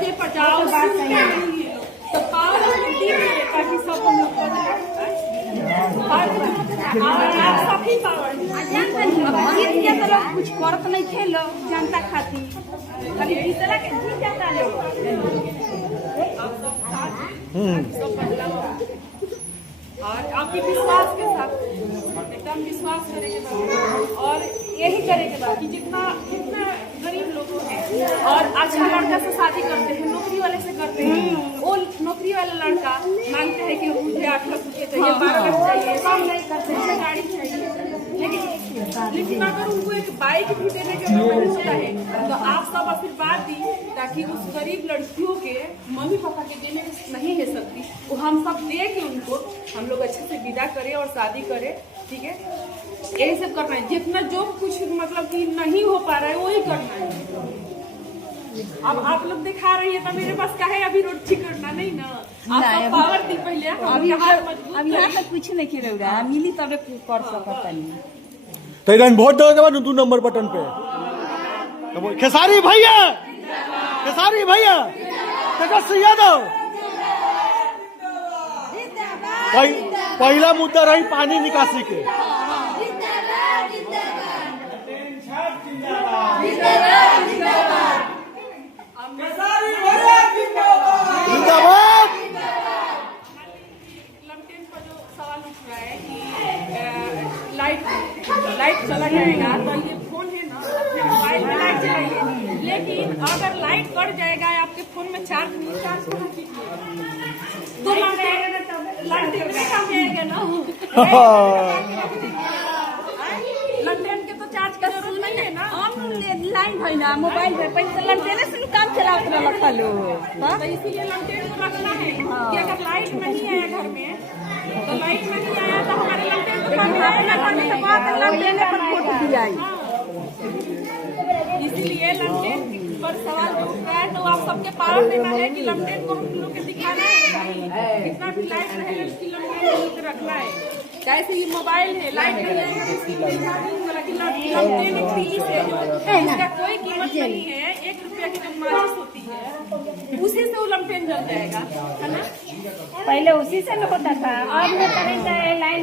दरवाजे पर जाओ तो पावर ताकि सब सभी पावर जीत के तो लोग कुछ करत नहीं थे लोग जनता खातिर खाली जीतला के जीत जाता लोग और आपके विश्वास के साथ एकदम विश्वास करे के बाद और यही करे के बाद कि जितना गरीब लोग हैं और अच्छा लड़का से शादी करते हैं नौकरी वाले से करते हैं वो नौकरी वाला लड़का मांगते हैं कि मुझे 8 लाख रुपये चाहिए 12 लाख चाहिए कम नहीं करते हैं गाड़ी चाहिए लेकिन अगर उनको एक बाइक भी देने के लिए होता है तो आप सब आशीर्वाद दी ताकि उस गरीब लड़कियों के मम्मी पापा के देने नहीं है सकती वो हम सब दे के उनको हम लोग अच्छे से विदा करें और शादी करें। ठीक है यही सब करना है जितना जो कुछ मतलब कि नहीं हो पा रहा है वही करना है। अब आप लोग दिखा रही है तो मेरे पास क्या है अभी रोड ठीक करना नहीं ना आप पावर दी पहले अब यहाँ तक कुछ नहीं खेलेगा मिली तब कर सकता नहीं तो इधर वोट देने के बाद 2 नंबर बटन पे तो खेसारी भैया तेजस्वी यादव पहला मुद्दा रही पानी निकासी के लमटेन पर जो सवाल उठ रहा है कि लाइट चला जाएगा तो ये फोन है ना अपने मोबाइल में लाइट चलाइए लेकिन अगर लाइट कट जाएगा आपके फोन में चार्ज कहाँ कीजिए तो लमटेन में काम आएगा ना लमटेन के तो चार्ज का जरूरत नहीं है ना लाइन है ना मोबाइल में पहले लमटेन से काम चलाते रखा लो तो इसीलिए लमटेन को रखना है कि अगर लाइट नहीं आया घर में तो लाइट नहीं आया तो हमारे लमटेन को लमटेन पर फोटो दिया इसीलिए लमटेन पर सवाल उठ रहा है तो आप सबके पावर देना है कि लमटेन को हम लोग के दिखाना है कितना भी लाइट रहेगा उसकी लमटेन रखना है चाहे से ये मोबाइल है लाइट नहीं आएगा लमटेन एक चीज है जो इसका कोई कीमत नहीं है 1 रुपया की जो माचिस होती है उसी से वो लमटेन जल जाएगा है ना पहले उसी से होता था अब में करेंगे लाइन